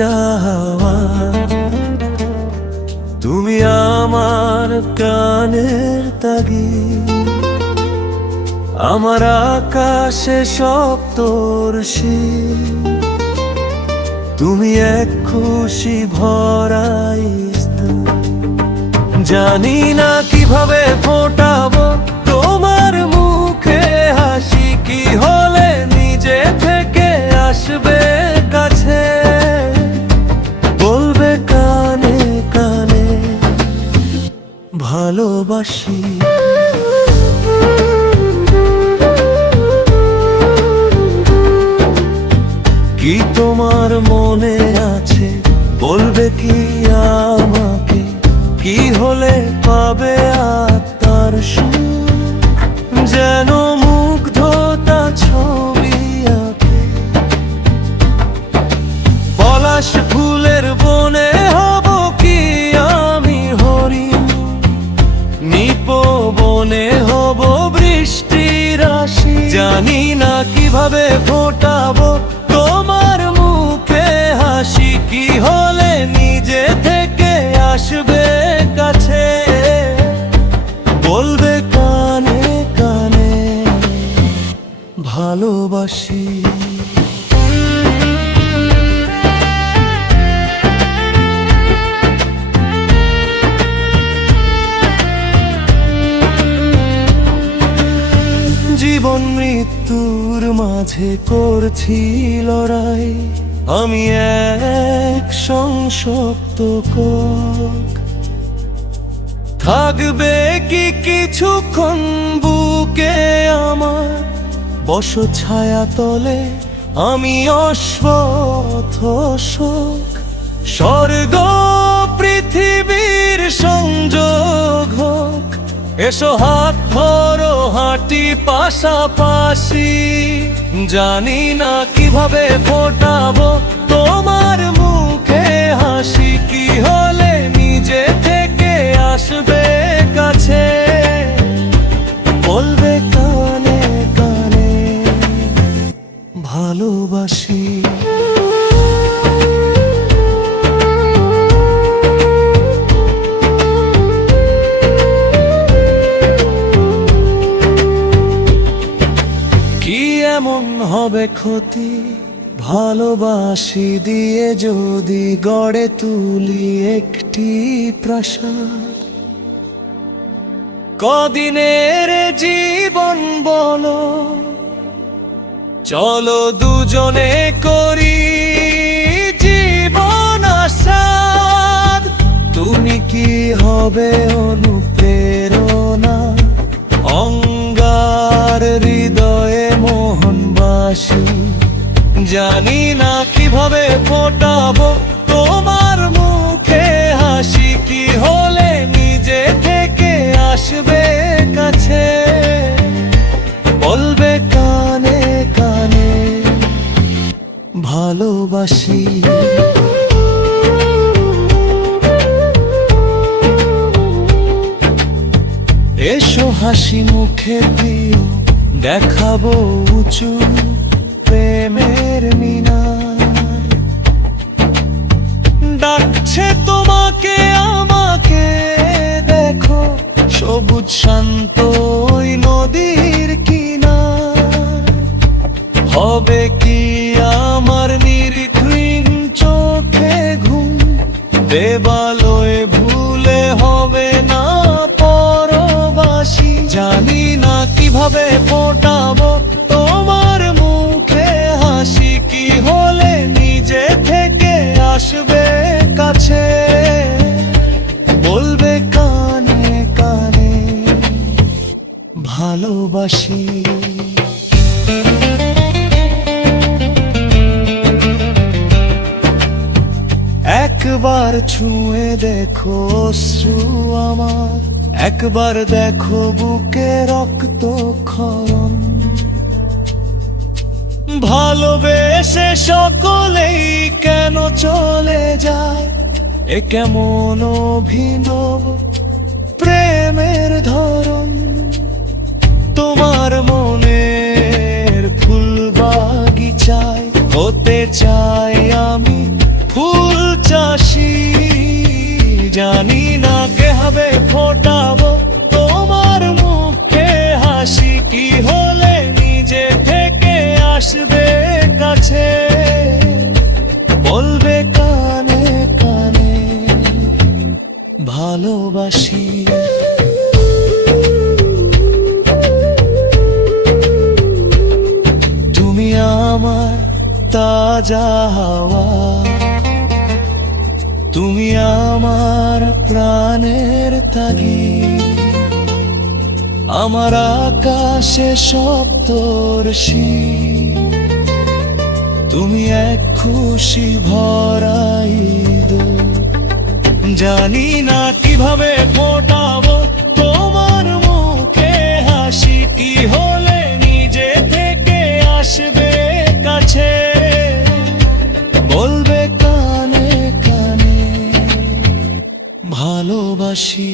যাওয়া। তুমি আমার প্রাণের তাগিদ, আমার আকাশে সপ্তর্ষি। তুমি এক খুশি ভরাই স্থান। জানি না কিভাবে ফোটাবো তোমার মুখে হাসি, কি হলে নিজে থেকে আসবে কাছে, বলবে কানে কানে ভালোবাসি। কি তোমার মনে আছে বলবে কি আমাকে, কি হলে পাবে আত্মার সুখ, যেন মুগ্ধতা ছবি আঁকে। পলাশ ফুলের বনে হব কি আমি হরিণ, নিপবনে হব বৃষ্টির রাশি। জানি না কিভাবে ফোটাবো তোমার মুখে হাসি, কি হলে নিজে থেকে আসবে কাছে, বলবে কানে কানে ভালোবাসি। জীবন মৃত্যুর মাঝে করছি লড়াই, আমি এক সংসপ্ত কক। থাকবে কি কিছুক্ষণ বুকে আমার, বস ছায়া তলে আমি অশ্বথ শোক। স্বর্গ পৃথিবীর সংযোগ হোক, এসো হাত ধরো হাঁটি পাশাপাশি। জানি না কিভাবে ফোটাবো তোমার মুখে হাসি, কি হলে নিজে থেকে আসবে কাছে, বলবে কানে কানে ভালোবাসি। এমন হবে ক্ষতি ভালোবাসি দিয়ে যদি গড়ে তুলি একটি প্রাসাদ। কদিনের জীবন বলো, চলো দুজনে করি জীবন আসাদ। তুমি কি হবে অনুপ্রেরণা, অঙ্গার হৃদয়ে মোহনবাসী। জানি না কিভাবে ফোটাবো তোমার মুখে হাসি, কি হলে নিজে থেকে আসবে কাছে, বলবে কানে কানে ভালোবাসি। এসো হাসি মুখে প্রিয় দেখাবো উঁচু প্রেমের মিনার। ডাকছে তোমাকে আমাকে দেখো, সবুজ শান্ত ওই নদীর কিনার। হবে কি আমার নির্ঘৃণ চোখে ঘুম, দেবালয়ে ভুলে হবে না পরবাসী। জানি না কিভাবে ফোটাবো তোমার মুখে হাসি, কি হলে নিজে থেকে আসবে কাছে, বলবে কানে কানে ভালোবাসি। একবার ছুঁয়ে দেখো অশ্রু আমার, একবার দেখো বুকে রক্তক্ষরণ। ভালোবেসে সকলেই কেন চলে যায়, এ কেমন অভিনব প্রেমের ধরন। তোমার মনের ফুল বাগিচায় হতে চাই আমি ফুল চাষি, জানি না কে হবে ফোটাবো তোমার মুখে হাসি, কি হলে নিজে থেকে আসবে কাছে, বলবে কানে কানে ভালোবাসি। তুমি আমার তাজা হাওয়া, তুমি আমার প্রাণের তাগিদ, আমার আকাশে সপ্তর্ষি, তুমি এক খুশি ভরাই দো। জানি না কিভাবে ফোটাবো তোমার মুখে হাসি, কি হলে নিজে থেকে আসবে কাছে, বলবে কানে কানে ভালোবাসি।